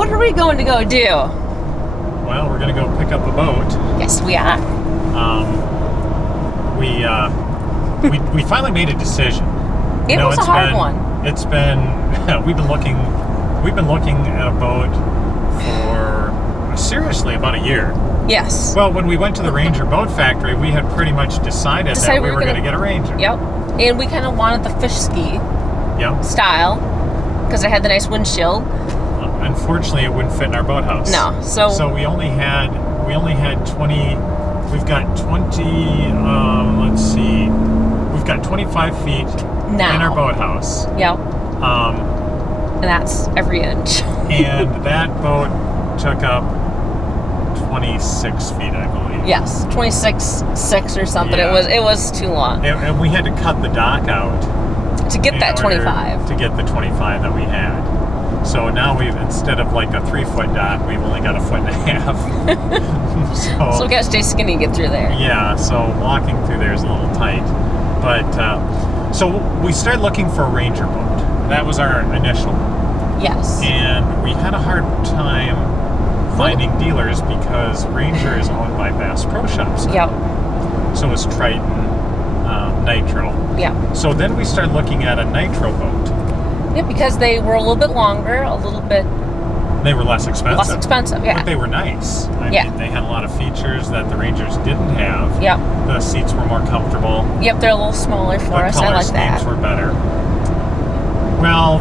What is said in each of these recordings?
What are we going to go do? Well, we're going to go pick up a boat. Yes, we are. We finally made a decision. It was a hard one. It's been we've been looking at a boat for seriously about a year. Yes. Well, when we went to the Ranger Boat Factory, we had pretty much decided that we were going to get a Ranger. Yep. And we kind of wanted the fish ski style because it had the nice windshield. Unfortunately, it wouldn't fit in our boathouse. No. So we only had 20. We've got 20. Let's see. We've got 25 feet now in our boathouse. Yep. And that's every inch. And that boat took up 26 feet, I believe. Yes, 26.6 or something. Yeah. It was too long. And we had to cut the dock out to get that 25. To get the 25 that we had. So now instead of like a 3-foot dock, we've only got a 1.5 feet. So we got to stay skinny to get through there. Yeah, so walking through there is a little tight. But, so we started looking for a Ranger boat. That was our initial. Yes. And we had a hard time finding dealers because Ranger is owned by Bass Pro Shops. Yep. So is Triton, Nitro. Yeah. So then we started looking at a Nitro boat. Yeah, because they were a little bit longer, a little bit... They were less expensive. Less expensive, yeah. But they were nice. I mean, they had a lot of features that the Rangers didn't have. Yep. The seats were more comfortable. Yep, they're a little smaller for us. I like that. The color schemes were better. Well,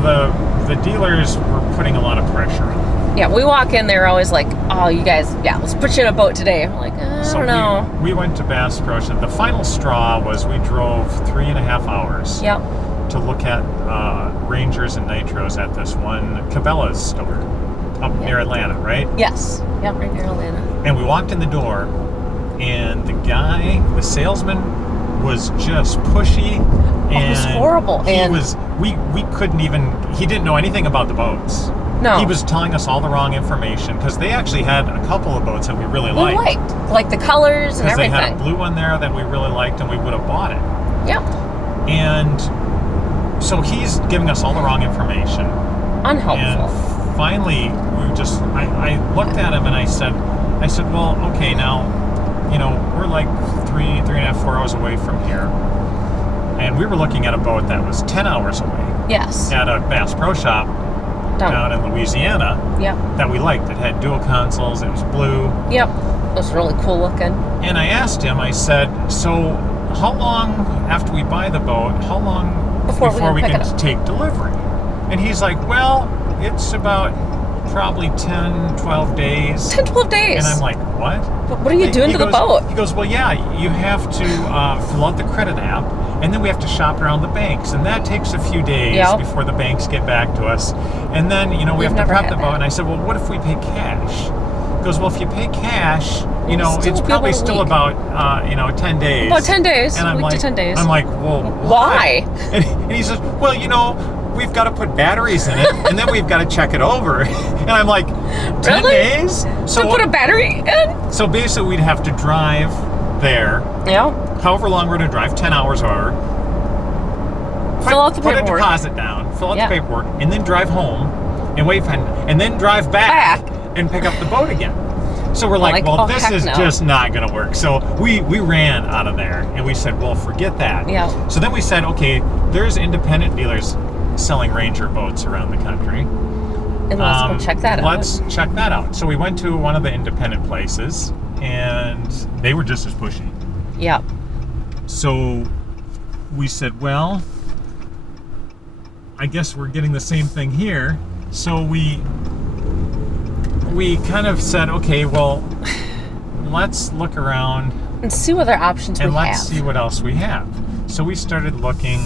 the dealers were putting a lot of pressure on them. Yeah, we walk in, they're always like, oh, you guys, let's put you in a boat today. I'm like, I don't know. We went to Bass Pro Shop. The final straw was we drove 3.5 hours. Yep. To look at Rangers and Nitros at this one Cabela's store up near Atlanta, right? Yes. Yep, right near Atlanta. And we walked in the door, and the salesman, was just pushy. And it was horrible. We couldn't even, he didn't know anything about the boats. No. He was telling us all the wrong information because they actually had a couple of boats that we really liked. Like the colors and everything. Because they had a blue one there that we really liked and we would have bought it. Yep. And so he's giving us all the wrong information. Unhelpful. And finally, I looked at him and I said, well, okay, now, we're like 3.5, 4 hours away from here. And we were looking at a boat that was 10 hours away. Yes. At a Bass Pro Shop down in Louisiana. Yep. That we liked. It had dual consoles. It was blue. Yep. It was really cool looking. And I asked him, I said, so how long after we buy the boat, how long before we can take delivery? And he's like, well, it's about probably 10, 12 days. 10, 12 days. And I'm like, what? What are you doing to the boat? He goes, well, yeah, you have to fill out the credit app, and then we have to shop around the banks, and that takes a few days before the banks get back to us. And then, we have to prep the boat. And I said, well, what if we pay cash? He goes, well, if you pay cash, it's probably still about, 10 days. About 10 days. And I'm like, to 10 days. I'm like, well, why? And he says, well, we've got to put batteries in it, and then we've got to check it over. And I'm like, 10 days? So put a battery in? So basically, we'd have to drive there. Yeah. However long we're going to drive, 10 hours or fill out the paperwork. Put a deposit down, fill out the paperwork, and then drive home, and wait, and then drive back and pick up the boat again. So we're like, well, this is just not going to work. So we ran out of there, and we said, well, forget that. Yeah. So then we said, okay, there's independent dealers selling Ranger boats around the country. And let's go check that out. Let's check that out. So we went to one of the independent places, and they were just as pushy. Yep. So we said, well, I guess we're getting the same thing here. So we kind of said, okay, well, let's look around and see what other options we have. And let's see what else we have. So we started looking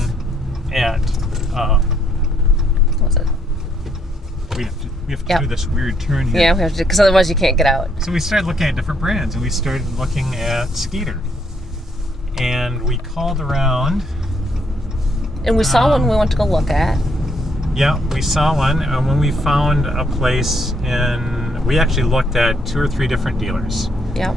at what was it? We have to do this weird turn here. Yeah, we have to, because otherwise you can't get out. So we started looking at different brands, and we started looking at Skeeter. And we called around. And we saw one we went to go look at. Yeah, we saw one, and when we found a place we actually looked at 2 or 3 different dealers. Yep.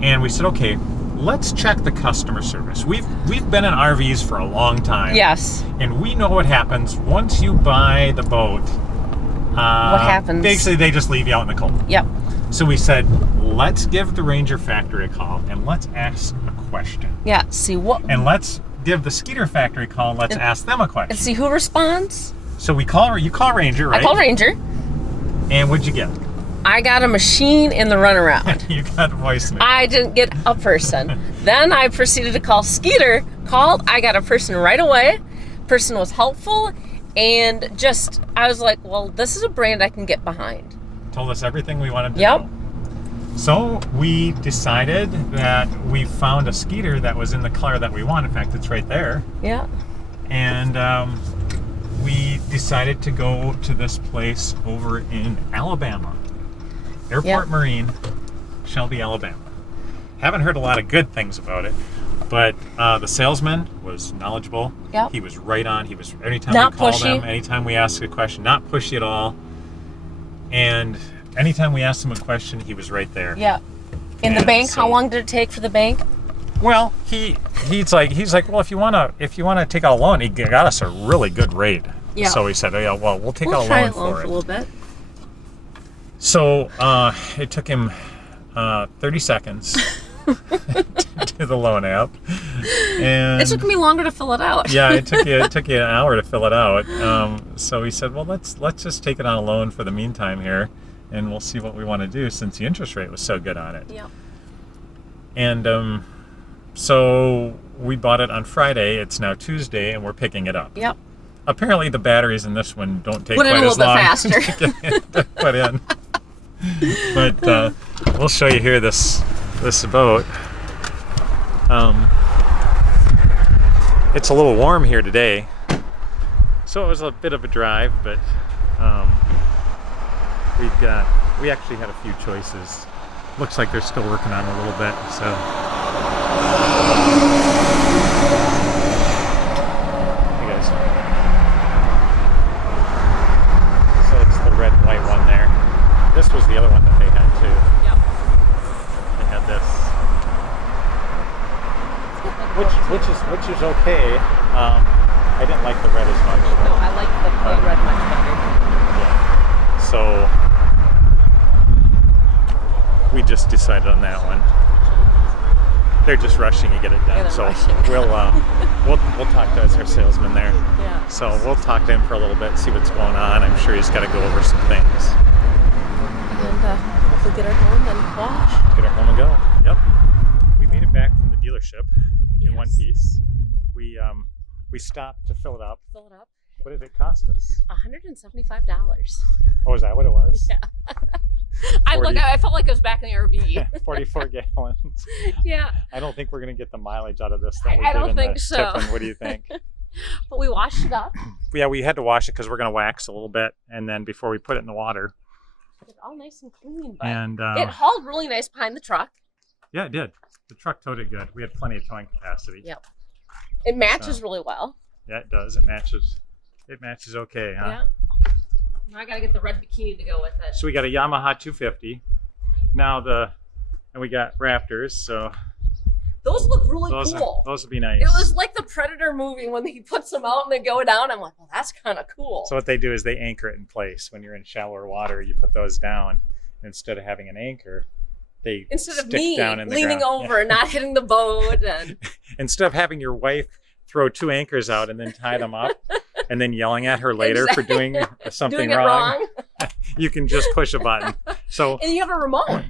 And we said, okay, let's check the customer service. We've been in RVs for a long time. Yes. And we know what happens once you buy the boat. what happens? Basically, they just leave you out in the cold. Yep. So we said, let's give the Ranger factory a call and let's ask a question. Yeah, see what... And let's give the Skeeter factory a call and let's ask them a question. And see who responds. So you call Ranger, right? I call Ranger. And what'd you get? I got a machine in the runaround. You got a voicemail. I didn't get a person. Then I proceeded to call Skeeter. Called. I got a person right away. Person was helpful. And just, I was like, well, this is a brand I can get behind. Told us everything we wanted to know. So we decided that we found a Skeeter that was in the color that we want. In fact, it's right there. Yeah. And we decided to go to this place over in Alabama. Airport Marine, Shelby, Alabama. Haven't heard a lot of good things about it, but the salesman was knowledgeable. Yep. He was right on. He was, anytime not we called pushy. him, anytime we asked a question, not pushy at all. And anytime we asked him a question, he was right there. Yeah. In the bank, how long did it take for the bank? Well, he's like, well, if you wanna take out a loan, he got us a really good rate. Yeah. So he said, oh, yeah, well, we'll take out a try loan a for it. a little bit. So it took him 30 seconds to do the loan app, and it took me longer to fill it out. Yeah, it took you an hour to fill it out. So he said, well, let's just take it on a loan for the meantime here, and we'll see what we want to do since the interest rate was so good on it. Yep. And so we bought it on Friday. It's now Tuesday, and we're picking it up. Yep. Apparently, the batteries in this one don't take quite as long faster to put in. But we'll show you here this boat. It's a little warm here today, so it was a bit of a drive, but we actually had a few choices. Looks like they're still working on it a little bit, so. Hey guys. So it's the red and white one there. This was the other one that they had too. Yep. They had this, which is okay. I didn't like the red as much. No, I like the red much better. Yeah. So we just decided on that one. They're just rushing to get it done. So we'll talk to our salesman there. Yeah. So we'll talk to him for a little bit, see what's going on. I'm sure he's got to go over some things. And hopefully get her home and wash. Get her home and go. Yep. We made it back from the dealership in one piece. We stopped to fill it up. What did it cost us? $175. Oh, is that what it was? Yeah. I felt like I was back in the RV. 44 gallons. Yeah. I don't think we're going to get the mileage out of this that we I did don't in think the so. Tiffin. What do you think? But we washed it up. Yeah, we had to wash it because we're going to wax a little bit, and then before we put it in the water. It's all nice and clean, but and it hauled really nice behind the truck. Yeah, it did. The truck towed it good. We had plenty of towing capacity. Yep. It matches really well. Yeah, it does. It matches. It matches okay, huh? Yeah. Now I gotta get the red bikini to go with it. So we got a Yamaha 250. Now and we got Raptors. So those look really cool. Those would be nice. It was like the Predator movie when he puts them out and they go down. I'm like, well, that's kind of cool. So what they do is they anchor it in place. When you're in shallower water, you put those down. Instead of having an anchor, they stick down in the leaning ground. over and not hitting the boat. And instead of having your wife throw two anchors out and then tie them up and then yelling at her later for doing something wrong, you can just push a button. So and you have a remote.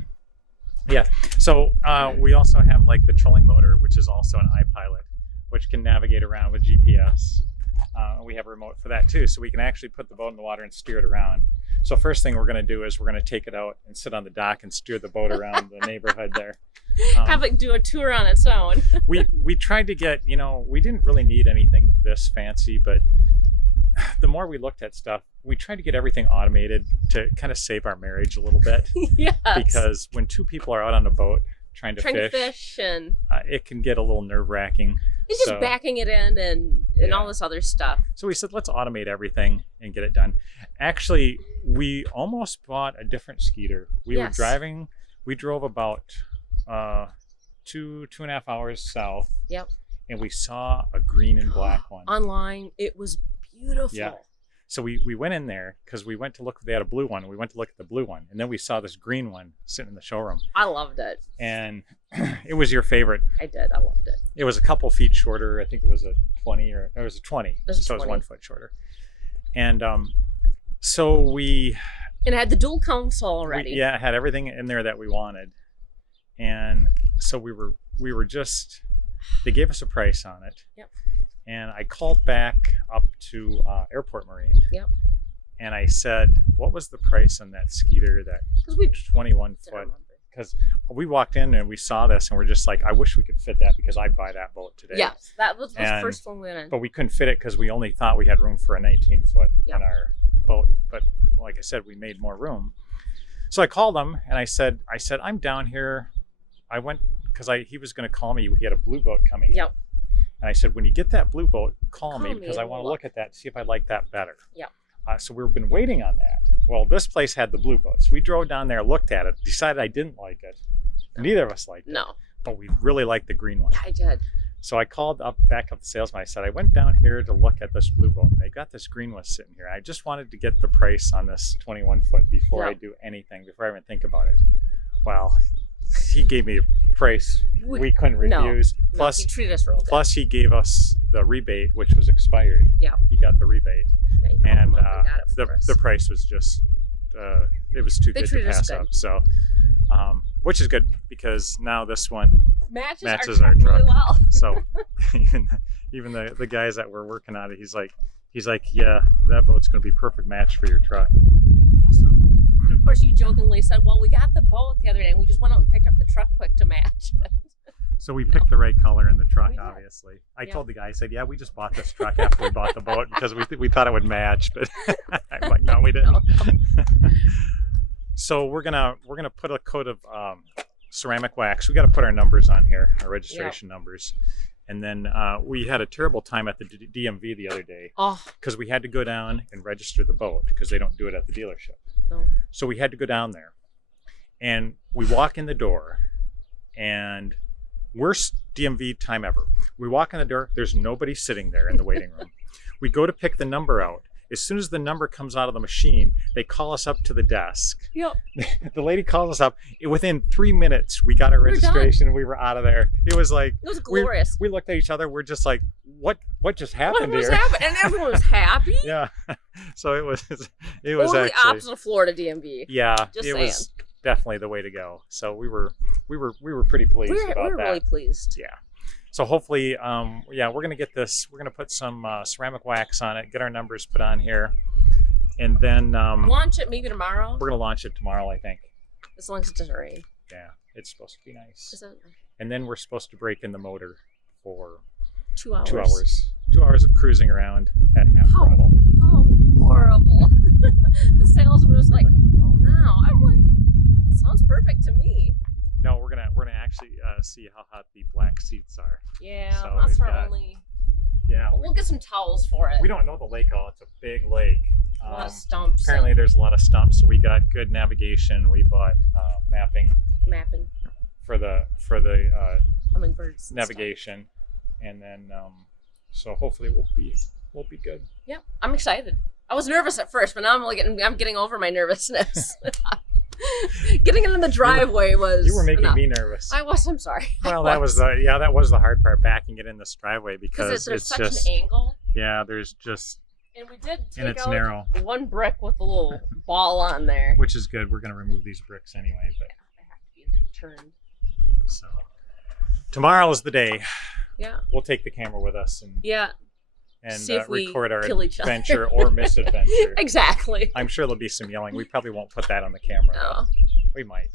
Yeah. So we also have like the trolling motor, which is also an iPilot, which can navigate around with GPS. We have a remote for that too, so we can actually put the boat in the water and steer it around. So first thing we're going to do is we're going to take it out and sit on the dock and steer the boat around the neighborhood there. Have it do a tour on its own. we tried to get, we didn't really need anything this fancy, but the more we looked at stuff, we tried to get everything automated to kind of save our marriage a little bit. Yes. Because when two people are out on a boat trying to fish and it can get a little nerve-wracking. It's just backing it in and all this other stuff. So we said, let's automate everything and get it done. Actually, we almost bought a different Skeeter. We drove about 2.5 hours south. Yep. And we saw a green and black one. Online. It was beautiful. Yeah. So we went in there because we went to look. They had a blue one. We went to look at the blue one, and then we saw this green one sitting in the showroom. I loved it. And it was your favorite. I did. I loved it. It was a couple feet shorter. I think it was a 20 or it was a 20. So it was 1 foot shorter. And so we. And it had the dual console already. Yeah, it had everything in there that we wanted. And so we were just. They gave us a price on it. Yep. And I called back up to Airport Marine. Yep. And I said, what was the price on that Skeeter, that 21 foot? Because we walked in and we saw this and we're just like, I wish we could fit that because I'd buy that boat today. Yes, that was the first one we went in. But we couldn't fit it because we only thought we had room for a 19 foot in our boat. But like I said, we made more room. So I called him and I said, I'm down here. I went, because he was going to call me. He had a blue boat coming in. Yep. And I said, when you get that blue boat, call me because I want to look at that, see if I like that better. Yep. So we've been waiting on that. Well, this place had the blue boats. We drove down there, looked at it, decided I didn't like it. No. Neither of us liked it. No. But we really liked the green one. Yeah, I did. So I called back up the salesman. I said, I went down here to look at this blue boat. And they got this green one sitting here. I just wanted to get the price on this 21 foot before I do anything, before I even think about it. Well, he gave me a price we couldn't refuse. Plus, he treated us real good. Plus, he gave us the rebate, which was expired. Yeah. He got the rebate. Yeah, and got it the price was just, it was too good to pass up. So, which is good because now this one matches our truck. Really well. So, even the guys that were working on it, he's like, yeah, that boat's going to be perfect match for your truck. So. And of course, you jokingly said, well, we got the boat the other day and we just went out and picked up the truck quick to match it. So we picked the right color in the truck, obviously. I told the guy, I said, yeah, we just bought this truck after we bought the boat because we thought it would match, but I'm like, no, we didn't. No. So we're gonna put a coat of ceramic wax. We got to put our numbers on here, our registration numbers. And then we had a terrible time at the DMV the other day because we had to go down and register the boat because they don't do it at the dealership. No. So we had to go down there, and we walk in the door, and worst DMV time ever. We walk in the door, there's nobody sitting there in the waiting room. We go to pick the number out. As soon as the number comes out of the machine, they call us up to the desk. Yep. The lady calls us up. Within 3 minutes, we got our registration. We were out of there. It was like, it was glorious. We looked at each other. We're just like, what just happened here? And everyone was happy. Yeah. So it was Only actually opposite of Florida DMV. Yeah. Just it saying. Was definitely the way to go. So we were pretty pleased about that. We were really pleased. Yeah. So hopefully, we're going to get this. We're going to put some ceramic wax on it, get our numbers put on here, and then launch it maybe tomorrow. We're going to launch it tomorrow, I think. As long as it doesn't rain. Yeah, it's supposed to be nice. Is that... And then we're supposed to break in the motor for 2 hours. 2 hours. 2 hours of cruising around at half throttle. How horrible. The salesman was like, well, now. I'm like, sounds perfect to me. No, we're gonna actually see how hot the black seats are. Yeah, so that's our only. Yeah, we'll get some towels for it. We don't know the lake all. It's a big lake. A lot of stumps. Apparently, there's a lot of stumps. So we got good navigation. We bought mapping for the hummingbirds navigation, and then so hopefully we'll be good. Yeah, I'm excited. I was nervous at first, but now I'm getting over my nervousness. Getting it in the driveway was. You were making me nervous. I was. I'm sorry. Well, that was the hard part, backing it in this driveway because it's such just an angle. Yeah, there's just. And we did take and it's out narrow. One brick with a little ball on there, which is good. We're going to remove these bricks anyway, but they have to be turned. So tomorrow is the day. Yeah. We'll take the camera with us and record our adventure or misadventure. Exactly. I'm sure there'll be some yelling. We probably won't put that on the camera. No. We might.